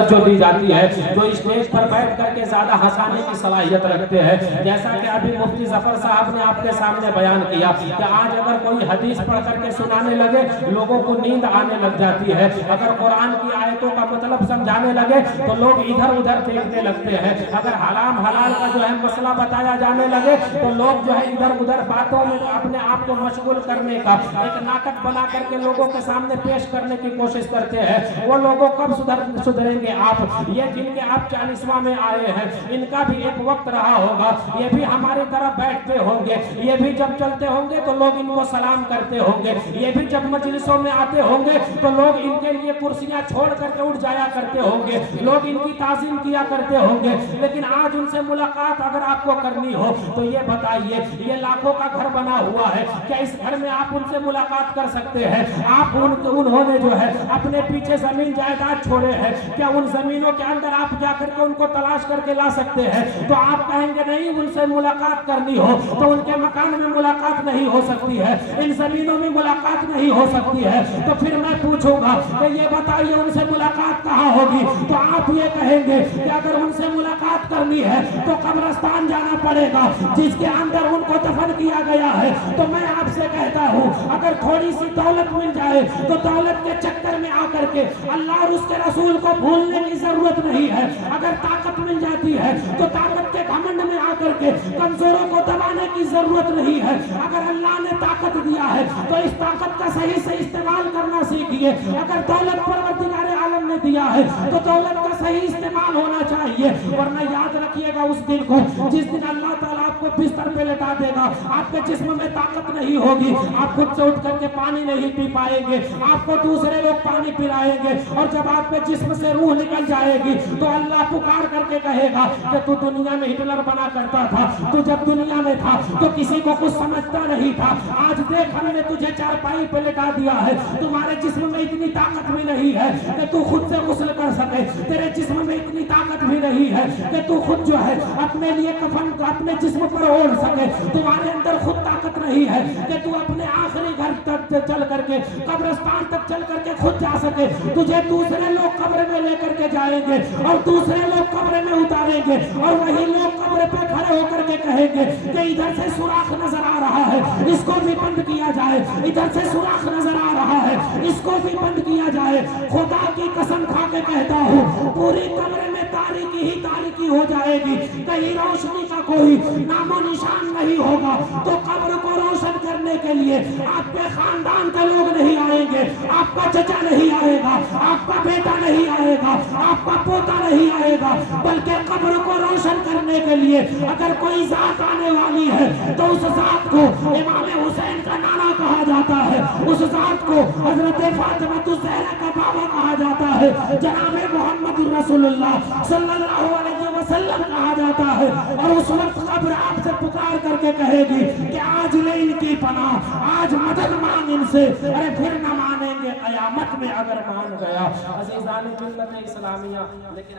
توجہ دی جاتی ہے، جو اسٹیج پر بیٹھ کر کے زیادہ ہنسانے کی صلاحیت رکھتے ہیں. جیسا کہ ابھی مفتی ظفر صاحب نے آپ کے سامنے بیان کیا کہ آج اگر کوئی حدیث پڑھ کر کے سنانے لگے لوگوں کو نیند آنے لگ جاتی ہے. اگر قرآن کی آیتوں کا مطلب سمجھانے لگے تو لوگ ادھر ادھر دیکھنے لگتے ہیں. اگر حرام حلال کا جو ہے مسئلہ بتایا جانے لگے تو لوگ جو ہے ادھر ادھر باتوں میں اپنے آپ کو مشغول کرنے کا ایک ناٹک بنا کر کے لوگوں کے سامنے پیش کرنے کی کوشش کرتے ہیں. وہ لوگوں کب سدھریں گے؟ آپ یہ جن کے آپ 40واں میں آئے ہیں ان کا بھی ایک وقت رہا ہوگا، یہ بھی ہماری طرح بیٹھتے ہوں گے، یہ بھی جب چلتے ہوں گے تو لوگ ان کو سلام کرتے ہوں گے، یہ بھی جب مجلسوں میں آتے ہوں گے تو لوگ ان کے لیے کرسیاں چھوڑ کر کے اٹھ جایا کرتے ہوں گے، لوگ ان کی تعظیم کیا کرتے ہوں گے. لیکن آج ان سے ملاقات اگر آپ کو کرنی ہو تو یہ بتائیے، یہ لاکھوں کا گھر بنا ہوا ہے، کیا اس گھر میں آپ ان سے ملاقات کر سکتے ہیں؟ آپ انہوں نے جو ہے اپنے پیچھے زمین جائیداد چھوڑے ہیں، کیا ان زمینوں کے اندر آپ جا کر کے ان کو تلاش کر کے لا سکتے ہیں؟ تو آپ کہیں گے نہیں، ان سے ملاقات کرنی ہو تو ان کے مکان میں ملاقات نہیں ہو سکتی ہے، ان زمینوں میں ملاقات نہیں ہو سکتی ہے. تو پھر میں پوچھوں گا کہ یہ بتائیے ان سے ملاقات کہاں ہوگی؟ تو آپ یہ کہیں گے کہ اگر ان سے ملاقات کرنی ہے تو قبرستان جانا پڑے گا جس کے اندر ان کو دفن کیا گیا ہے. تو میں آپ سے کہتا ہوں اگر تھوڑی سی دولت مل جائے تو دولت کے چکر میں آ کر کے اللہ اور اس کے رسول کو بھولنے کی ضرورت نہیں ہے. اگر طاقت مل جاتی ہے تو طاقت کے گھمنڈ میں آ کر کے کمزوروں کو دبانے کی ضرورت نہیں ہے. اگر اللہ نے طاقت دیا ہے تو اس طاقت کا صحیح سے استعمال کرنا سیکھیے. اگر دولت پروردگار عالم نے دیا ہے تو دولت کا صحیح استعمال ہونا چاہیے. ورنہ یاد رکھیے گا اس دن کو جس دن اللہ تعالیٰ آپ کو بستر پہ لٹا دے گا، آپ کے جسم میں طاقت نہیں ہوگی، آپ خود سے اٹھ کر کے پانی نہیں پی پائیں گے، آپ کو دوسرے لوگ پانی پلائیں گے. اور جب آپ کے جسم سے روح نکل جائے گی تو اللہ پکار کر کے کہے گا کہ تو دنیا میں ہٹلر بنا کرتا تھا، تو جب دنیا میں تھا تو کسی کو کچھ سمجھتا نہیں تھا، آج دیکھ ہم نے تجھے چارپائی پہ لٹا دیا ہے، تمہارے جسم میں اتنی طاقت بھی نہیں ہے کہ تو خود سے غسل کر سکے، تیرے جسم میں اتنی طاقت بھی نہیں ہے کہ تو خود جو ہے اپنے لیے کفن اپنے جسم پر اوڑھ سکے، تمہارے اندر خود طاقت نہیں ہے کہ تو اپنے آخری گھر تک چل کر کے قبرستان تک چل کر کے خود جا سکے. تجھے دوسرے لوگ قبر میں لے کر کے جائیں گے اور دوسرے لوگ قبر میں اتاریں گے اور وہی لوگ قبر پہ کھڑے ہو کر کے کہیں گے کہ ادھر سے سوراخ نظر آ رہا ہے، اس کو بھی بند کیا جائے، ادھر سے سوراخ نظر آ رہا ہے، اس کو بھی بند کیا جائے. خدا کی قسم کھا کے کہتا ہوں پوری قبر میں تاریکی ہی تاریکی ہو جائے گی، کہیں روشنی کا کوئی نام و نشان نہیں ہوگا. تو قبر کو روشن کرنے کے لیے آپ کے خاندان کے لوگ نہیں آئیں گے، آپ کا چچا نہیں آئے گا، آپ کا بیٹا نہیں آئے گا، آپ کا پوتا نہیں آئے گا، بلکہ قبر کو روشن کرنے کے لیے اگر کوئی ذات آنے والی ہے تو اس ذات کو امام حسین کا نانا کہا جاتا ہے، اس ذات کو حضرت فاطمہ الزہرا کا بابا کہا جاتا ہے، جناب محمد رسول اللہ صلی اللہ علیہ وسلم کہا جاتا ہے. اور اس وقت قبر آپ سے پکار کر کے کہے گی کہ آج لے ان کی پناہ، آج مدد مانگ ان سے، ارے پھر نہ مانیں گے قیامت میں اگر مان گیا. عزیزان ملت اسلامیہ، لیکن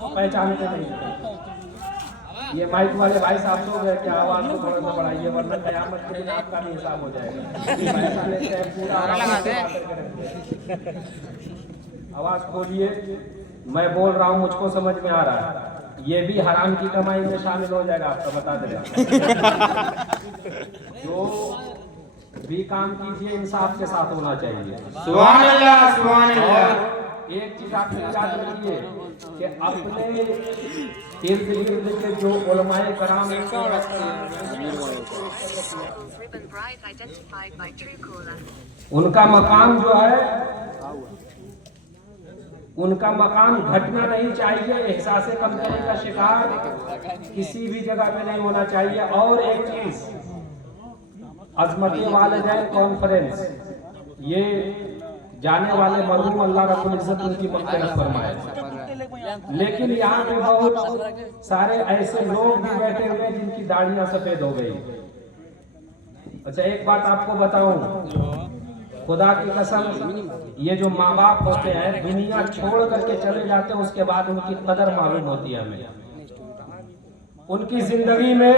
ہم پہچانتے نہیں. یہ مائک والے بھائی صاحب سو گئے کہ آواز کو تھوڑا سا بڑھائیے ورنہ قیامت کے دن آپ کا بھی حساب ہو جائے گا. پیسہ لیتے ہیں پورا آواز کھولیے. میں بول رہا ہوں مجھ کو سمجھ میں آ رہا ہے، یہ بھی حرام کی کمائی میں شامل ہو جائے گا. آپ کو بتا دیں جو بھی کام کیجیے انصاف کے ساتھ ہونا چاہیے. سبحان اللہ سبحان اللہ. ایک چیز آپ نے یاد رکھیے کہ اپنے ارد گرد کے جو علماء کرام ان کا مقام جو ہے ان کا مقام گھٹنا نہیں چاہیے، احساس کمتری کا شکار کسی بھی جگہ پہ نہیں ہونا چاہیے. اور ایک چیز، عظمت والدین کانفرنس، یہ جانے والے مرحوم اللہ رب العزت ان کی مغفرت فرمائے، لیکن یہاں پہ بہت سارے ایسے لوگ بھی بیٹھے ہوئے جن کی داڑھیاں سفید ہو گئی. اچھا ایک بات آپ کو بتاؤں، خدا کی قسم، یہ جو ماں باپ ہوتے ہیں دنیا چھوڑ کر کے چلے جاتے ہیں، اس کے بعد ان کی قدر معلوم ہوتی ہے ہمیں. ان کی زندگی میں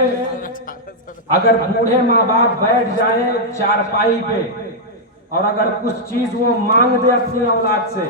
اگر بوڑھے ماں باپ بیٹھ جائیں چارپائی پہ اور اگر کچھ چیز وہ مانگ دے اپنی اولاد سے،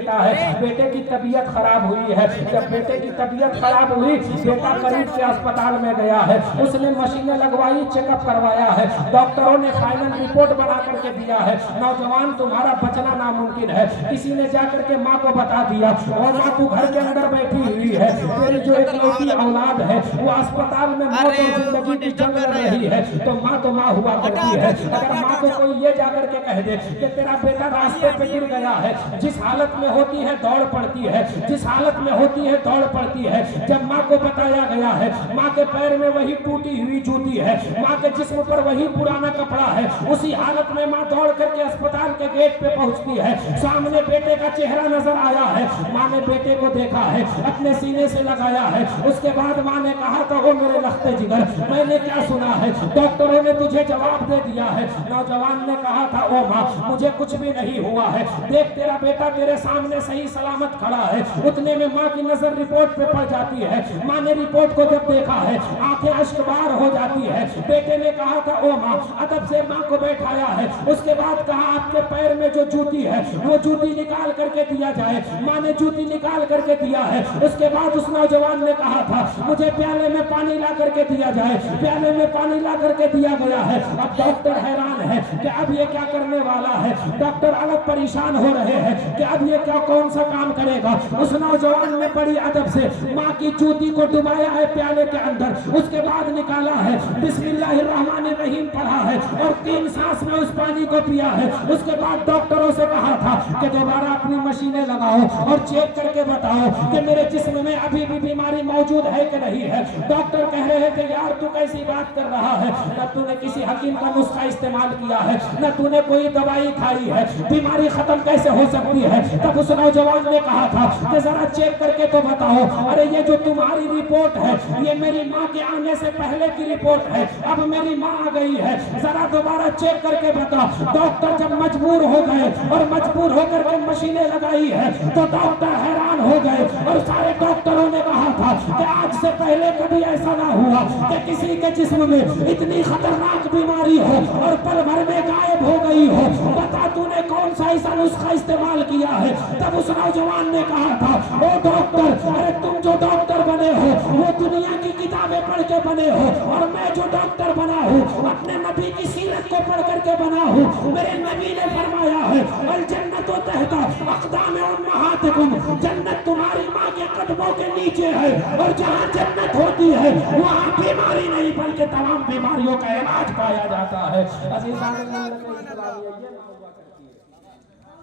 بیٹا ہے, بیٹے کی طبیعت خراب ہوئی ہے. جب بیٹے کی طبیعت خراب ہوئی, بیٹا قریب سے اسپتال میں گیا ہے, اس نے مشینیں لگوائی, چیک اپ کروایا ہے, ڈاکٹروں نے فائنل رپورٹ بنا کر کے دیا ہے, نوجوان تمہارا بچنا ناممکن ہے. کسی نے جا کر کے ماں کو بتا دیا, اور ماں تو گھر کے اندر بیٹھی ہوئی ہے, تیری جو اکلوتی اولاد ہے وہ اسپتال میں موت اور زندگی کی جنگ لڑ رہی ہے. تو ماں ہوا کرتی ہے. اگر ماں کو کوئی یہ جا کر کے کہہ دے کہ تیرا بیٹا راستے پہ گر گیا ہے, جس حالت میں ہوتی ہے دوڑ پڑتی ہے, جس حالت میں ہوتی ہے دوڑ پڑتی ہے. جب ماں کو بتایا گیا ہے, ماں کے پیر میں وہی ٹوٹی ہوئی جوتی ہے, ماں کے جسم پر وہی پرانا کپڑا ہے, اسی حالت میں ماں دوڑ کر کے اسپتال کے گیٹ پہ پہنچتی ہے. سامنے بیٹے کا چہرہ نظر آیا ہے, ماں نے بیٹے کو دیکھا ہے, اپنے سینے سے لگایا ہے. اس کے بعد ماں نے کہا تھا, وہ میرے لختے جگر, میں نے کیا سنا ہے, ڈاکٹروں نے تجھے جواب دے دیا ہے. نوجوان نے کہا تھا, او ماں مجھے کچھ بھی نہیں ہوا ہے, دیکھ تیرا بیٹا تیرے سامنے صحیح سلامت کھڑا ہے. اتنے میں ماں کی نظر رپورٹ پہ پڑ جاتی ہے. ماں نے رپورٹ کو جب دیکھا ہے, آنکھیں اشکبار ہو جاتی ہے. بیٹے نے کہا تھا, او ماں, ادب سے ماں کو بیٹھایا ہے. اس کے بعد کہا, آپ کے پیر میں جو جوتی ہے وہ جوتی نکال کر کے دیا جائے. ماں نے جوتی نکال کر کے دیا ہے. اس کے بعد اس نوجوان نے کہا تھا, مجھے پیالے میں پانی لا کر کے دیا جائے. پیالے میں پانی لا کر کے دیا گیا ہے. اب ڈاکٹر حیران ہے کہ اب یہ کیا کرنے والا ہے. ڈاکٹر الگ پریشان ہو رہے ہیں کہ اب یہ کون سا کام کرے گا. اس نوجوان نے بڑی ادب سے ماں کی جوتی کو ڈبایا ہے پیالے کے اندر. اس کے بعد نکالا ہے, بسم اللہ الرحمن الرحیم پڑھا ہے, اور 3 سانس میں اس پانی کو پیا ہے. اس کے بعد ڈاکٹروں سے کہا تھا کہ دوبارہ اپنی مشینیں لگاؤ اور چیک کر کے بتاؤ کہ میرے جسم میں ابھی بھی بیماری موجود ہے کہ نہیں ہے. ڈاکٹر کہہ رہے ہیں کہ یار تو کیسی بات کر رہا ہے, نہ تو نے کسی حکیم کا نسخہ استعمال کیا ہے, نہ تو نے کوئی دوائی کھائی ہے, بیماری ختم کیسے ہو سکتی ہے. تب اس نوجوان نے کہا تھا کہ ذرا چیک کر کے تو بتاؤ, ارے یہ جو تمہاری رپورٹ ہے یہ میری ماں کے آنے سے پہلے کی رپورٹ ہے, اب میری ماں آ گئی ہے, ذرا دوبارہ چیک کر کے بتا. ڈاکٹر جب مجبور ہو گئے اور مجبور ہو کر کے مشینیں لگائی ہے تو ڈاکٹر حیران ہو گئے, اور سارے ڈاکٹروں نے کہا تھا کہ آج سے پہلے کبھی ایسا نہ ہوا کہ کسی کے جسم میں اتنی خطرناک بیماری ہو اور پل بھر میں غائب ہو گئی ہو. بتا تو نے کون سا ایسا نسخہ استعمال کیا ہے. تب اس نوجوان نے کہا تھا, او ڈاکٹر, ارے تم جو ڈاکٹر بنے ہو وہ دنیا کی کتابیں پڑھ کے بنے ہو, اور میں جو ڈاکٹر بنا ہوں اپنے نبی کی سیرت کو پڑھ کر کے بنا ہوں. میرے نبی نے فرمایا ہے, الجنت تحت اقدام امہاتکم, جنت تمہاری ماں کے قدموں کے نیچے ہے, اور جہاں جنت ہوتی ہے وہاں بیماری نہیں بلکہ تمام بیماریوں کا علاج پایا جاتا ہے.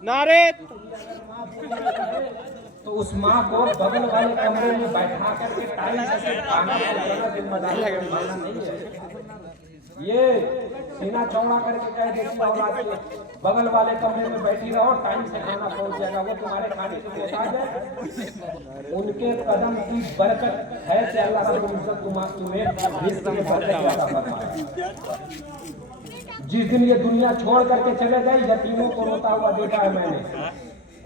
نعرے تو اس ماں کو بغل والے کمرے میں بیٹھا کر کے ٹائم سے کھانا کھلانا ذمہ داری نہیں ہے. یہ سینہ چوڑا کر کے کہہ دیتی اولاد کے بغل والے کمرے میں بیٹھی رہو, ٹائم سے کھانا پہنچ جائے گا, وہ تمہارے کھانے کے محتاج ہے. ان کے قدم کی برکت ہے کہ اللہ رب العزت تمہیں رزق میں برکت عطا فرمائے. جس دن یہ دنیا چھوڑ کر کے چلے گئے, یتیموں کو روتا ہوا دیکھا ہے میں نے.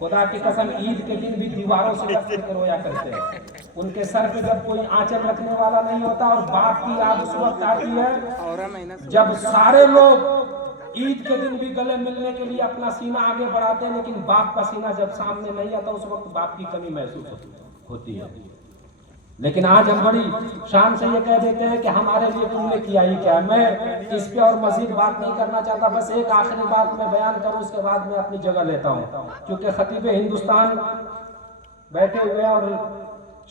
خدا کی قسم, عید کے دن بھی دیواروں سے لگ کر رویا کرتے ہیں. ان کے سر پہ جب کوئی آنچل رکھنے والا نہیں ہوتا, اور باپ کی یاد اس وقت آتی ہے جب سارے لوگ عید کے دن بھی گلے ملنے کے لیے اپنا سینہ آگے بڑھاتے ہیں, لیکن باپ کا سینہ جب سامنے نہیں آتا اس وقت باپ کی کمی محسوس ہوتی ہے. لیکن آج ہم بڑی شان سے یہ کہہ دیتے ہیں کہ ہمارے لیے تم نے کیا ہی کیا. میں اس پہ اور مزید بات نہیں کرنا چاہتا, بس ایک آخری بات میں بیان کروں, اس کے بعد میں اپنی جگہ لیتا ہوں, کیونکہ خطیب ہندوستان بیٹھے ہوئے اور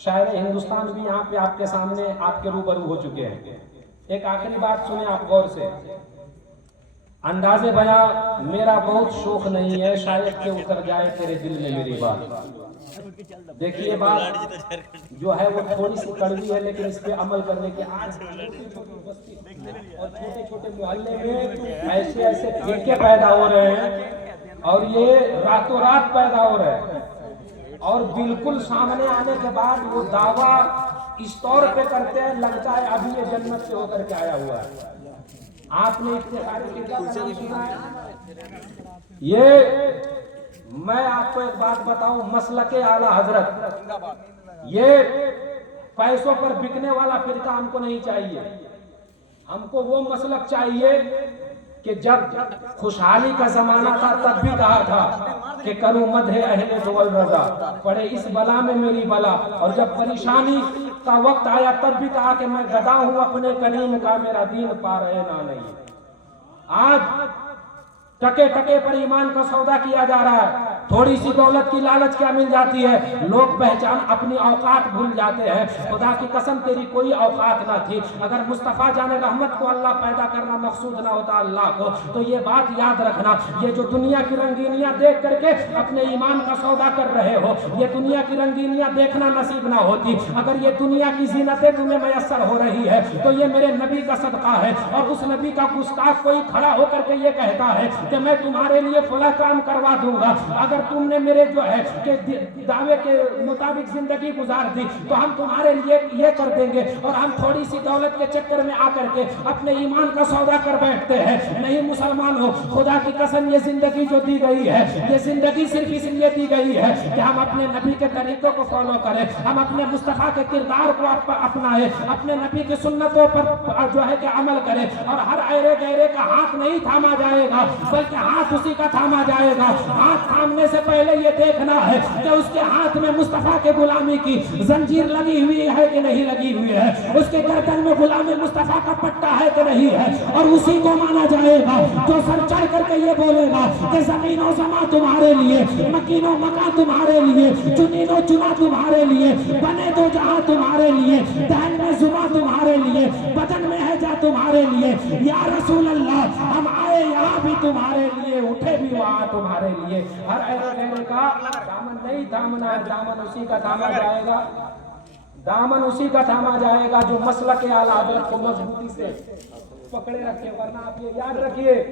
شاعر ہندوستان بھی یہاں پہ آپ کے سامنے آپ کے روبرو ہو چکے ہیں. ایک آخری بات سنیں آپ غور سے. انداز بیان میرا بہت شوق نہیں ہے, شاید کہ اتر جائے تیرے دل میں میری بات. دیکھیے بات جو ہے وہ تھوڑی سی کڑوی ہے, لیکن اس پہ عمل کرنے کے آج اور چھوٹے چھوٹے محلے میں ایسے ایسے ٹھیکے پیدا ہو رہے ہیں, اور یہ راتوں رات پیدا ہو رہے ہیں, اور بالکل سامنے آنے کے بعد وہ دعویٰ اس طور پہ کرتے ہیں لگتا ہے ابھی یہ جنت سے ہو کر کے آیا ہوا ہے. آپ نے افتخاری فرقہ کا نام سنا ہے؟ یہ میں آپ کو ایک بات بتاؤں, مسلک اعلی حضرت, یہ پیسوں پر بکنے والا فرقہ ہم کو نہیں چاہیے. ہم کو وہ مسلک چاہیے کہ جب خوشحالی کا زمانہ تھا تب بھی کہا تھا کہ کروں مدح اہل دول رضا، پڑے اس بلا میں میری بلا، اور جب پریشانی کا وقت آیا تب بھی کہا کہ میں گدا ہوں اپنے کریم کا، میرا دین پا رہے نہ نہیں۔ آج ٹکے ٹکے پر ایمان کا سودا کیا جا رہا ہے، تھوڑی سی دولت کی لالچ کیا مل جاتی ہے، لوگ پہچان اپنی اوقات بھول جاتے ہیں۔ خدا کی قسم تیری کوئی اوقات نہ تھی، اگر مصطفیٰ جان رحمت کو اللہ پیدا کرنا مقصود نہ ہوتا اللہ کو، تو یہ بات یاد رکھنا، یہ جو دنیا کی رنگینیاں دیکھ کر کے اپنے ایمان کا سودا کر رہے ہو، یہ دنیا کی رنگینیاں دیکھنا نصیب نہ ہوتی، اگر یہ دنیا کی زینتیں تمہیں میسر ہو رہی ہے تو یہ میرے نبی کا صدقہ ہے، اور اس نبی کا گستاخ کوئی کھڑا ہو کر کے یہ کہتا ہے کہ میں تمہارے لیے فلاں کام کروا دوں گا، اگر تم نے میرے جو ہے کہ دعوے کے مطابق زندگی گزار دی تو ہم تمہارے لیے یہ کر دیں گے، اور ہم تھوڑی سی دولت کے چکر میں آ کر کے اپنے ایمان کا سودا کر بیٹھتے ہیں۔ نہیں مسلمان ہو، خدا کی قسم یہ زندگی جو دی گئی ہے، یہ زندگی صرف اس لیے دی گئی ہے کہ ہم اپنے نبی کے طریقوں کو فالو کریں، ہم اپنے مصطفیٰ کے کردار کو اپنائیں، اپنے نبی کی سنتوں پر جو ہے کہ عمل کریں، اور ہر ایرے گہرے کا ہاتھ نہیں تھاما جائے گا بلکہ ہاتھ اسی کا تھاما جائے گا۔ ہاتھ تھامنے سے پہلے یہ دیکھنا ہے کہ اس کے ہاتھ میں مصطفیٰ کے غلامی کی زنجیر لگی ہوئی ہے کہ نہیں لگی ہوئی ہے، اس کے گردن میں غلامی مصطفیٰ کا پٹا ہے کہ نہیں ہے، اور اسی کو مانا جائے گا جو سر چڑھ کر کے یہ بولے گا کہ زمین و زمان تمہارے لیے، مکین و مکان تمہارے لیے، چنین و چنا تمہارے لیے، بنے دو جہاں تمہارے لیے، دہن میں زباں تمہارے لیے، بدن میں ہے جا تمہارے لیے، یا رسول اللہ ہم آئے یہاں بھی تمہارے لیے، اٹھے بھی وہاں تمہارے لیے۔ ہر ایرے کا دامن نہیں تھامنا ہے، دامن اسی کا تھاما جائے گا، دامن اسی کا تھاما جائے گا جو مسلک اعلیٰ حضرت کو مضبوطی سے پکڑے رکھے۔ ورنہ آپ یہ یاد رکھیے،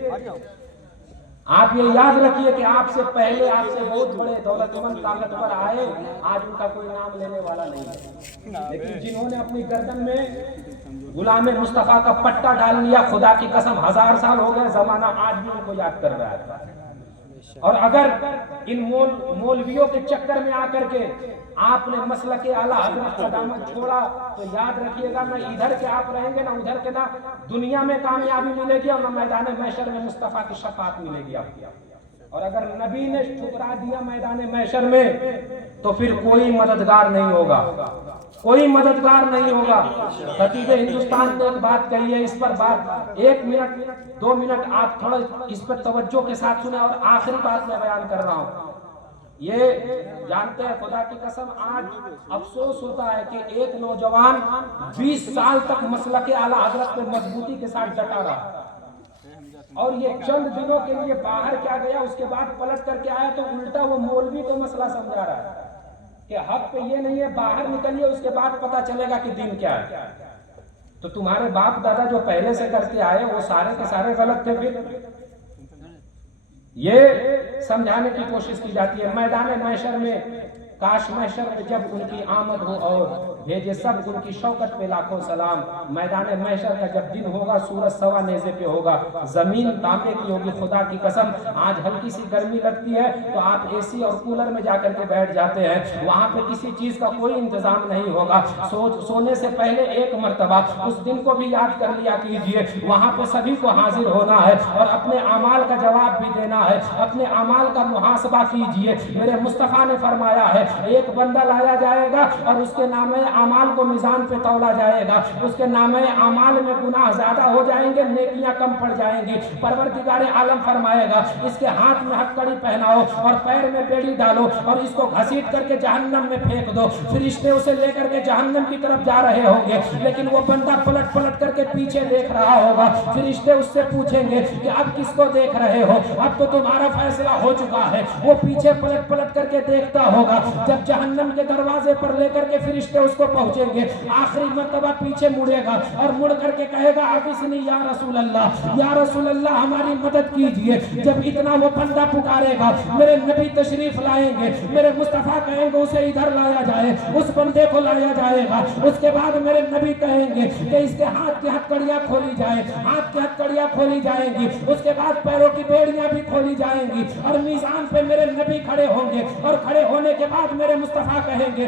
آپ یہ یاد رکھیے کہ آپ سے پہلے آپ سے بہت بڑے دولت مند طاقتور آئے، آج ان کا کوئی نام لینے والا نہیں ہے، لیکن جنہوں نے اپنی گردن میں غلام مصطفیٰ کا پٹا ڈال لیا، خدا کی قسم 1000 سال ہو گئے، زمانہ آج بھی ان کو یاد کر رہا ہے۔ اور اگر ان مولویوں کے چکر میں آ کر کے آپ نے مسلک اعلیٰ حضرت کا دامن چھوڑا تو یاد رکھیے گا، نہ ادھر کے آپ رہیں گے، نہ ادھر کے، نہ دنیا میں کامیابی ملے گی، اور نہ میدان محشر میں مصطفیٰ کی شفاعت ملے گی آپ کو۔ اور اگر نبی نے ٹھکرا دیا میدان محشر میں تو پھر کوئی مددگار نہیں ہوگا، کوئی مددگار نہیں ہوگا۔ خطیب ہندوستان نے ایک بات کہی ہے، اس پر بات 1 منٹ 2 منٹ آپ تھوڑا اس پر توجہ کے ساتھ سنیں، اور آخری بات میں بیان کر رہا ہوں۔ یہ جانتے ہیں خدا کی قسم آج افسوس ہوتا ہے کہ ایک نوجوان 20 سال تک مسلک اعلیٰ حضرت پہ مضبوطی کے ساتھ ڈٹا رہا، اور یہ چند دنوں کے لیے باہر کیا گیا، اس کے بعد پلٹ کر کے آیا تو الٹا وہ مولوی کو مسئلہ سمجھا رہا ہے کہ حق پہ یہ نہیں ہے، باہر نکلیے اس کے بعد پتہ چلے گا کہ دین کیا ہے۔ تو تمہارے باپ دادا جو پہلے سے کرتے آئے وہ سارے کے سارے غلط تھے، پھر یہ سمجھانے کی کوشش کی جاتی ہے۔ میدان محشر میں، کاش محشر میں جب ان کی آمد ہو اور بھیجے سب ان کی شوکت پہ لاکھوں سلام۔ میدان محشر کا جب دن ہوگا سورج سوا نیزے پہ ہوگا، زمین تانبے کی ہوگی۔ خدا کی قسم آج ہلکی سی گرمی لگتی ہے تو آپ اے سی اور کولر میں جا کر کے بیٹھ جاتے ہیں، وہاں پہ کسی چیز کا کوئی انتظام نہیں ہوگا۔ سونے سے پہلے ایک مرتبہ اس دن کو بھی یاد کر لیا کیجئے، وہاں پہ سبھی کو حاضر ہونا ہے اور اپنے اعمال کا جواب بھی دینا ہے، اپنے اعمال کا محاسبہ کیجئے۔ میرے مصطفیٰ نے فرمایا ہے ایک بندہ لایا جائے گا اور اس کے نامہ اعمال کو میزان پہ تولا جائے گا، اس کے نامہ اعمال میں گناہ زیادہ ہو جائیں گے، نیکیاں کم پڑ جائیں گی۔ پروردگار عالم فرمائے گا اس کے ہاتھ میں ہتھکڑی پہناؤ اور پیر میں بیڑی ڈالو اور اس کو گھسیٹ کر کے جہنم میں پھینک دو۔ فرشتے اسے لے کر کے جہنم کی طرف جا رہے ہوں گے، لیکن وہ بندہ پلٹ پلٹ کر کے پیچھے دیکھ رہا ہوگا۔ فرشتے اس سے پوچھیں گے کہ اب کس کو دیکھ رہے ہو، اب تو تمہارا فیصلہ ہو چکا ہے۔ وہ پیچھے پلٹ پلٹ کر کے دیکھتا ہوگا، جب جہنم کے دروازے پر لے کر کے فرشتے اس کو پہنچیں گے، آخری مرتبہ پیچھے مڑے گا اور مڑ کر کے کہے گا اغثنی یا رسول اللہ، یا رسول اللہ ہماری مدد کیجئے۔ جب اتنا وہ بندہ پکارے گا میرے نبی تشریف لائیں گے، میرے مصطفیٰ کہیں گے اسے ادھر لایا جائے، اس بندے کو لایا جائے گا۔ اس کے بعد میرے نبی کہیں گے کہ اس کے ہاتھ کی ہتھکڑیاں کھولی جائیں، ہاتھ کی ہتھکڑیاں کھولی جائیں گی، اس کے بعد پیروں کی بیڑیاں بھی کھولی جائیں گی، اور میزان پہ میرے نبی کھڑے ہوں گے، اور کھڑے ہونے کے بعد میرے مصطفیٰ کہیں گے